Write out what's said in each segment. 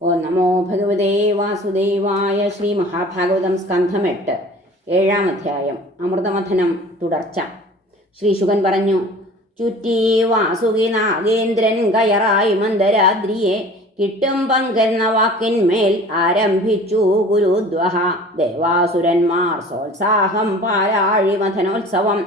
ഓം നമോ ഭഗവതേ വാസുദേവായ. ശ്രീ മഹാഭാഗവതം സ്കന്ധം 8 7-ാം അധ്യായം. അമൃതമഥനം തുടർച്ച. ശ്രീ ശുകൻ പറഞ്ഞു: ചുറ്റി വാസുകി നാഗേന്ദ്രൻ കയറായി മന്ദരാദ്രിയെ കിട്ടും പങ്കെന്ന വാക്കിന്മേൽ ആരംഭിച്ചു ഗുരുദ്വഹ. ദേവാസുരന്മാർ സോത്സാഹം പാരാഴി മഥനോത്സവം.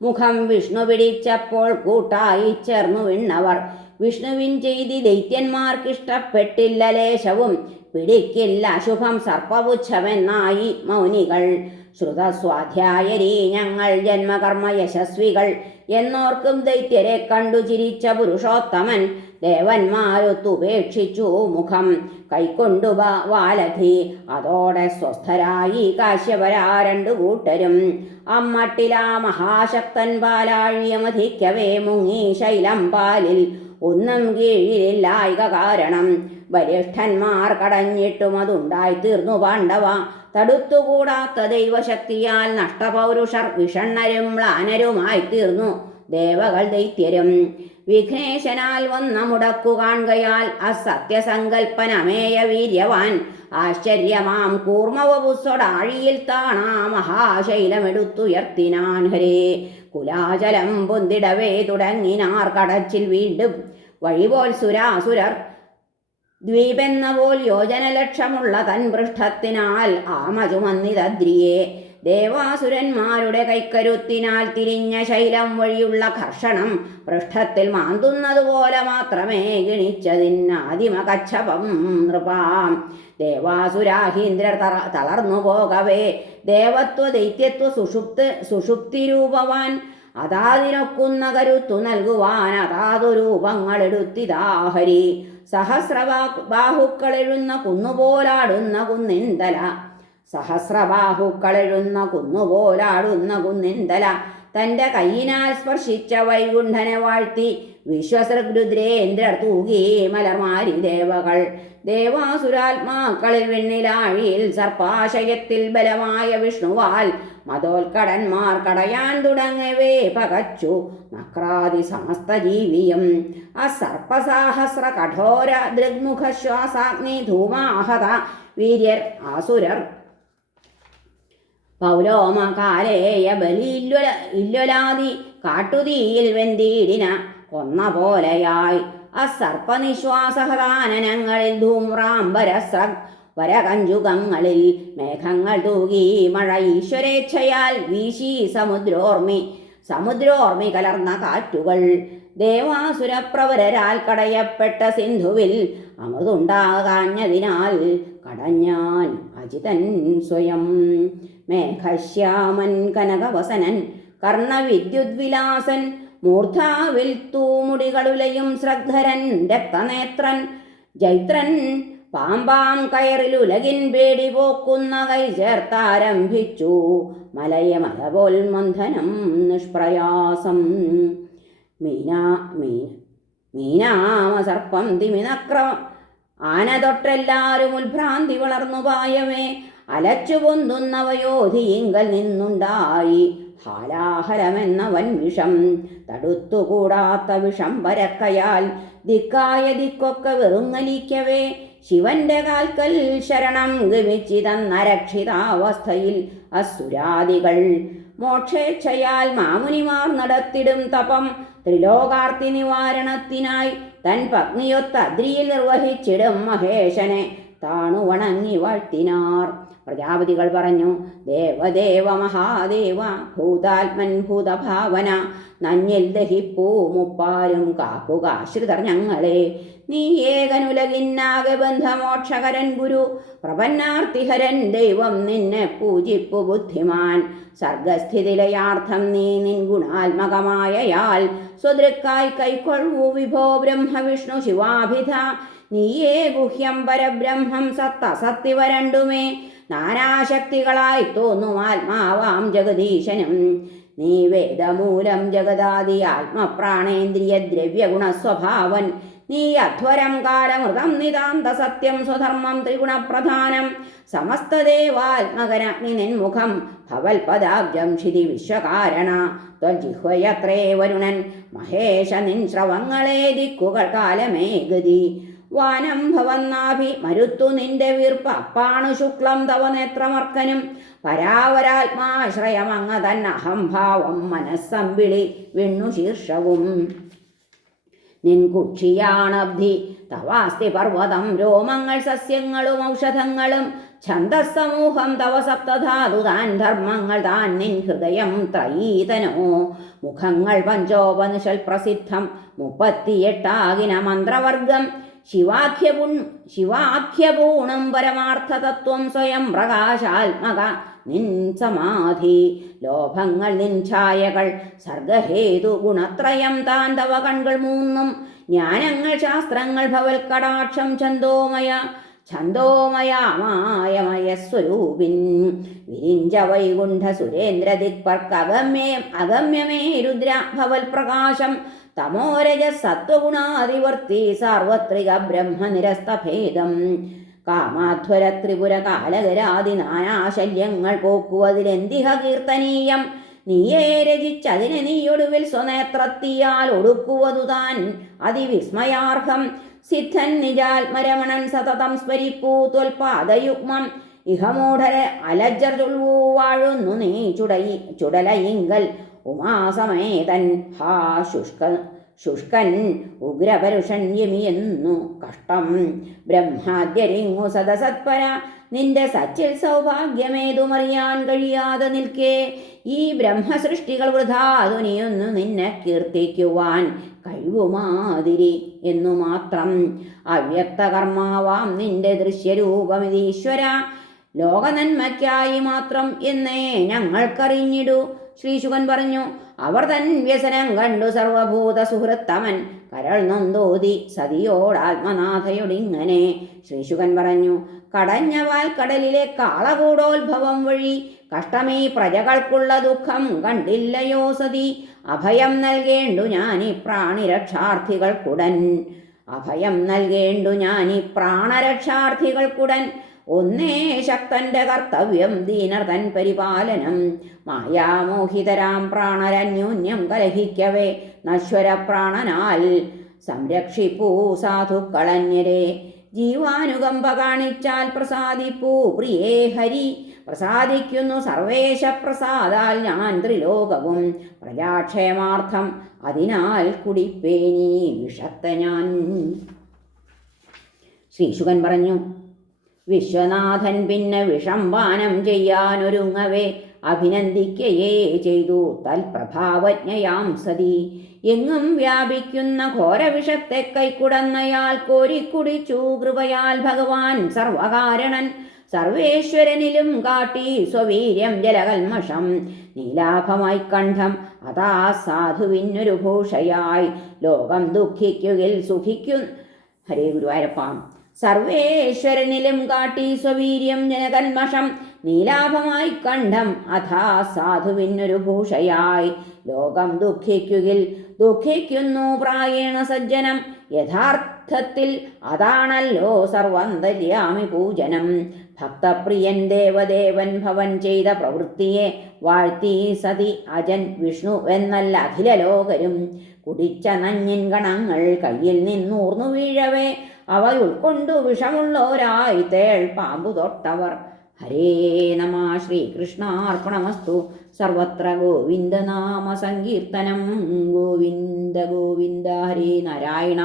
മുഖം വിഷ്ണു പിടിച്ചപ്പോൾ കൂട്ടായി ചേർന്നു വിണ്ണവർ. വിഷ്ണുവിൻ ചെയ്തി ദൈത്യന്മാർക്കിഷ്ടപ്പെട്ടില്ല ലേശവും. പിടിക്കില്ല അശുഭം സർപ്പപുച്ഛമെന്നായി മൗനികൾ. ശ്രുതസ്വാധ്യായരീ ഞങ്ങൾ ജന്മകർമ്മ യശസ്വികൾ എന്നോർക്കും ദൈത്യരെ കണ്ടു ചിരിച്ച പുരുഷോത്തമൻ ദേവന്മാരൊത്തുപേക്ഷിച്ചു മുഖം. കൈക്കൊണ്ടു വാലധി അതോടെ സ്വസ്ഥരായി കാശ്യപരാ രണ്ടു കൂട്ടരും. അമ്മട്ടിലാ മഹാശക്തൻ പാലാഴിയമധിക്കവേ മുങ്ങി ശൈലം പാലിൽ ഒന്നും കീഴിലില്ലായിക കാരണം. വരിഷ്ഠന്മാർ കടഞ്ഞിട്ടും അതുണ്ടായി തീർന്നു പാണ്ഡവ. തടുത്തുകൂടാത്ത ദൈവശക്തിയാൽ നഷ്ടപൗരുഷർ വിഷണ്ണരും മ്ലാനരുമായി തീർന്നു ദേവകൾ ദൈത്യരും. വിഘ്നേശനാൽ വന്ന മുടക്കു കാൺകയാൽ അസത്യസങ്കൽപ്പനമേയ വീര്യവാൻ ആശ്ചര്യമാം കൂർമ്മവപുസ്സൊടാഴിയിൽ താണാ മഹാശൈലമെടുത്തുയർത്തിനാൻ ഹരേ. കുലാചലം പൊന്തിടവേ തുടങ്ങിനാർ കടച്ചിൽ വീണ്ടും. വഴിപോൽ സുരാസുരർ ദ്വീപെന്ന പോൽ യോജനലക്ഷമുള്ള തൻ പൃഷ്ഠത്തിനാൽ ആമചുമന്നിതദ്രിയെ. ദേവാസുരന്മാരുടെ കൈക്കരുത്തിനാൽ തിരിഞ്ഞ ശൈലം വഴിയുള്ള ഘർഷണം പൃഷ്ഠത്തിൽ മാന്തുന്നതുപോലെ മാത്രമേ ഗണിച്ചതിന്നാദിമകച്ഛപം നൃപാം. ദേവാസുരാഹീന്ദ്രർ തളർന്നു പോകവേ ദേവത്വ ദൈത്യത്വ സുഷുപ്തിരൂപവാൻ അതാതിനൊക്കുന്ന കരുത്തു നൽകുവാൻ അതാതു രൂപങ്ങളെടുത്തിതാഹരി. സഹസ്രബാഹുക്കളെഴുന്ന കുന്നുപോലാടുന്ന കുന്നിന്തല. സഹസ്രബാഹുക്കളെഴുന്ന കുന്നുപോലാടുന്ന കുന്നിന്തല തൻ്റെ കൈയിനാൽ സ്പർശിച്ച വൈകുണ്ഠനെ വാഴ്ത്തി വിശ്വസൃഗ്രുദ്രേന്ദ്രർ തൂകി മലർമാരി ദേവകൾ. ദേവാസുരാത്മാക്കളിൽ വെണ്ണിലാഴിയിൽ സർപ്പാശയത്തിൽ ബലമായ വിഷ്ണുവാൽ മതോൽക്കടന്മാർ കടയാൻ തുടങ്ങവേ പകച്ചു നക്രാതി സമസ്ത ജീവിയും. അസർപ്പസാഹസ്ര കഠോര ദൃഗ്മുഖശ്വാസാഗ്നി ധൂമാഹത വീര്യർ ആസുരർ പൗലോമകാലേയ ബലിയില്ലൊലാതി കാട്ടുതീയിൽ വെന്തിടിന കൊന്ന പോലെയായി. അസർപ്പനിശ്വാസഹതാനനങ്ങളിൽ ധൂമ്രാംബരസ്ര വരകഞ്ചുകങ്ങളിൽ മേഘങ്ങൾ തൂകി മഴ ഈശ്വരേച്ഛയാൽ വീശി സമുദ്രോർമി കലർന്ന കാറ്റുകൾ. ദേവാസുരപ്രവരാൽ കടയപ്പെട്ട സിന്ധുവിൽ അമൃതുണ്ടാകാഞ്ഞതിനാൽ കടഞ്ഞാൻ അജിതൻ സ്വയം. മേഘശ്യാമൻ കനകവസനൻ കർണവിദ്യുദ്വിലാസൻ മൂർധാവിൽ തൂമുടികളുലയും ശ്രദ്ധരൻ രക്തനേത്രൻ ജൈത്രൻ പാമ്പാം കയറിലുലകിൻ പേടി പോക്കുന്ന കൈ ചേർത്താരംഭിച്ചു മലയെ മലപോൽ മന്ഥനം നിഷ്പ്രയാസം. മീനാമസർപ്പം തിമിനക്ര ആന തൊട്ടെല്ലാരും ഉത്ഭ്രാന്തി വളർന്നു പായവേ അലച്ചു പൊന്തുന്നവയോധിയിങ്കൽ നിന്നുണ്ടായി ഹാലാഹലമെന്ന വൻവിഷം. തടുത്തുകൂടാത്ത വിഷം പരക്കയാൽ ദിക്കായ ദിക്കൊക്കെ വെറുങ്ങലിക്കവേ ശിവന്റെ കാൽക്കൽ ശരണം ഗമിച്ചിതന്നരക്ഷിതാവസ്ഥയിൽ അസുരാദികൾ. മോക്ഷേച്ഛയാൽ മാമുനിമാർ നടത്തിടും തപം ത്രിലോകാർത്തി നിവാരണത്തിനായി തൻ പത്നിയൊത്ത അദ്രിയിൽ നിർവഹിച്ചിടും മഹേശനെ താണു വണങ്ങി വാഴ്ത്തിനാർ. പ്രജാപതികൾ പറഞ്ഞു: ദേവദേവ മഹാദേവ ഭൂതാത്മൻ ഭൂതഭാവന നഞ്ഞിൽ ദഹിപ്പൂ മുപ്പാരും കാക്കുക ആശ്രിതർ ഞങ്ങളെ. നീ ഏകനുലകിന്നാകെ ബന്ധമോക്ഷകരൻ ഗുരു പ്രപന്നാർത്തിഹരൻ ദൈവം നിന്നെ പൂജിപ്പു ബുദ്ധിമാൻ. സർഗസ്ഥിതിലയാർത്ഥം നീ നിൻ ഗുണാത്മകമായയാൽ സ്വദൃക്കായി കൈക്കൊള്ളൂ വിഭോ ബ്രഹ്മവിഷ്ണു ശിവാഭിധ. നീയേ ഗുഹ്യം പരബ്രഹ്മം സത്തസത്തിവ രണ്ടുമേ നാനാശക്തികളായി തോന്നും ആത്മാവാം ജഗദീശനും. നീ വേദമൂലം ജഗദാദി ആത്മപ്രാണേന്ദ്രിയ ദ്രവ്യഗുണസ്വഭാവൻ. നീ അധ്വരം കാലമൃതം നിതാന്ത സത്യം സ്വധർമ്മം ത്രിഗുണപ്രധാനം. സമസ്തദേവാത്മകനഗ്നി നിൻമുഖം ഭവൽപദാബ്ജം ക്ഷിതി വിശ്വകാരണ. ത്വജിഹ്വയത്രേ വരുണൻ മഹേശ നിൻ ശ്രവങ്ങളെ ദിക്കുകൾ കാലമേ ഗതി. വാനം ഭവന്നാഭി മരുത്തു നിന്റെ വീർപ്പ് അപ്പാണു ശുക്ലം തവ നേത്രമർക്കനും പരാവരാത്മാശ്രയമങ്ങ തന്നഹംഭാവം മനസ്സമ്പിളി വിണ്ണു ശീർഷവും നിൻകുക്ഷിയാണബ്ധി തവാസ്തി പർവ്വതം രോമങ്ങൾ സസ്യങ്ങളും ഔഷധങ്ങളും ഛന്ദസ്സമൂഹം തവ സപ്തധാതു താൻ ധർമ്മങ്ങൾ താൻ നിൻ ഹൃദയം ത്രയീതനോ മുഖങ്ങൾ പഞ്ചോപനിഷൽ പ്രസിദ്ധം 38 മന്ത്രവർഗം ശിവാഖ്യപൂണം പരമാർത്ഥതത്വം സ്വയം പ്രകാശാത്മക നിൻ സമാധി ലോഭങ്ങൾ നിൻ ഛായകൾ സർഗഹേതു ഗുണത്രയം താൻ തവ കൺകൾ 3 ജ്ഞാനങ്ങൾ ശാസ്ത്രങ്ങൾ ഭവൽ കടാക്ഷം ഛന്ദോമയമയസ്വരൂപിൻ വിരിഞ്ച വൈകുണ്ഠ സുരേന്ദ്ര ദിക്പർക്കഗമ്യമേ രുദ്ര ഭവൽ പ്രകാശം തമോരജ സത്വഗുണാതിവർത്തി സാർവത്രിക ബ്രഹ്മനിരസ്തഭേദം കാമാധ്വര ത്രിപുര കാലകരാതി നാനാശല്യങ്ങൾ പോക്കുവതിലെന്തിഹ കീർത്തനീയം നീയേ രചിച്ചതിനെ നീയൊടുവിൽ സ്വനേത്രത്തിയാൽ ഒടുക്കുവതു താൻ അതിവിസ്മയാർഹം സിദ്ധൻ നിജാത്മരമണൻ സതതം സ്മരിപ്പൂ ത്വൽപാദയുഗ്മം ഇഹമൂഢര അലജ്ജർ വാഴുന്നു നീ ചുടലയിങ്കൽ ഉമാസമേതൻ ഹാ ശുഷ്കൻ ഉഗ്രപരുഷൻ യമിയെന്നു കഷ്ടം ബ്രഹ്മാദ്യരിങ്ങു സദസത്പര നിന്റെ സച്ചിൽ സൗഭാഗ്യമേതുമറിയാൻ കഴിയാതെ നിൽക്കേ ഈ ബ്രഹ്മസൃഷ്ടികൾ വൃഥാ തുനിയൊന്നു നിന്നെ കീർത്തിക്കുവാൻ കഴിവുമാതിരി എന്നു മാത്രം അവ്യക്തകർമാവാം നിന്റെ ദൃശ്യരൂപമിതീശ്വര ലോകനന്മയ്ക്കായി മാത്രം എന്നേ ഞങ്ങൾക്കറിഞ്ഞിടൂ. ശ്രീശുകൻ പറഞ്ഞു. അവർ തൻ വ്യസനം കണ്ടു സർവഭൂത സുഹൃത്തമൻ കരൾ നൊന്തോതി സതിയോടാത്മനാഥയോടിങ്ങനെ. ശ്രീശുകൻ പറഞ്ഞു. കടഞ്ഞവാൽ കടലിലെ കാളകൂടോത്ഭവം വഴി കഷ്ടമീ പ്രജകൾക്കുള്ള ദുഃഖം കണ്ടില്ലയോ സതി. അഭയം നൽകേണ്ടു ഞാനീ പ്രാണിരക്ഷാർത്ഥികൾക്കുടൻ ഒന്നേ ശക്തന്റെ കർത്തവ്യം ദീനർ തൻ പരിപാലനം. മായാമോഹിതരാം പ്രാണരന്യൂന്യം കലഹിക്കവേ നശ്വര പ്രാണനാൽ സംരക്ഷിപ്പൂ സാധുക്കളന്യരെ. ജീവാനുകമ്പ കാണിച്ചാൽ പ്രസാദിപ്പൂ പ്രിയേ ഹരി. പ്രസാദിക്കുന്നു സർവേശ പ്രസാദാൽ ഞാൻ ത്രിലോകവും പ്രജാക്ഷേമാർത്ഥം അതിനാൽ കുടിപ്പേനി വിഷത്തെ ഞാൻ. ശ്രീശുകൻ പറഞ്ഞു. വിശ്വനാഥൻ പിന്നെ വിഷം പാനം ചെയ്യാനൊരുങ്ങവേ അഭിനന്ദിക്കയേ ചെയ്തു തൽപ്രഭാവജ്ഞയാം സതി. എങ്ങും വ്യാപിക്കുന്ന ഘോരവിഷത്തെ കൈക്കുടന്നയാൽ കോരിക്കുടിച്ചു കൃപയാൽ ഭഗവാൻ സർവകാരണൻ. സർവേശ്വരനിലും കാട്ടി സ്വവീര്യം ജലകൽമഷം നീലാഭമായി കണ്ഠം. അതാ സാധുവിനൊരു ഭൂഷയായി ലോകം ദുഃഖിക്കുകിൽ സുഖിക്കു. ഹരേ ഗുരുവായൂരപ്പ. സർവേശ്വരനിലും കാട്ടി സ്വവീര്യം ജനകന്മഷം നീലാഭമായി കണ്ഠം. അഥാ സാധുവിനൊരു ഭൂഷയായി ലോകം ദുഃഖിക്കുകിൽ ദുഃഖിക്കുന്നു പ്രായേണ സജ്ജനം. യഥാർത്ഥത്തിൽ അതാണല്ലോ സർവന്തര്യാമി പൂജനം. ഭക്തപ്രിയൻ ദേവദേവൻ ഭവൻ ചെയ്ത പ്രവൃത്തിയെ വാഴ്ത്തി സതി അജൻ വിഷ്ണു എന്നല്ല അഖില ലോകരും. കുടിച്ച നഞ്ഞിൻ ഗണങ്ങൾ കയ്യിൽ നിന്നൂർന്നു വീഴവേ അവ ഉൾക്കൊണ്ടു വിഷമുള്ളോരായി തേൾ പാമ്പു തൊട്ടവർ. ഹരേ നമ. ശ്രീകൃഷ്ണാർപ്പണമസ്തു. സർവത്ര ഗോവിന്ദനാമ സങ്കീർത്തനം. ഗോവിന്ദ ഗോവിന്ദ. ഹരേ നാരായണ.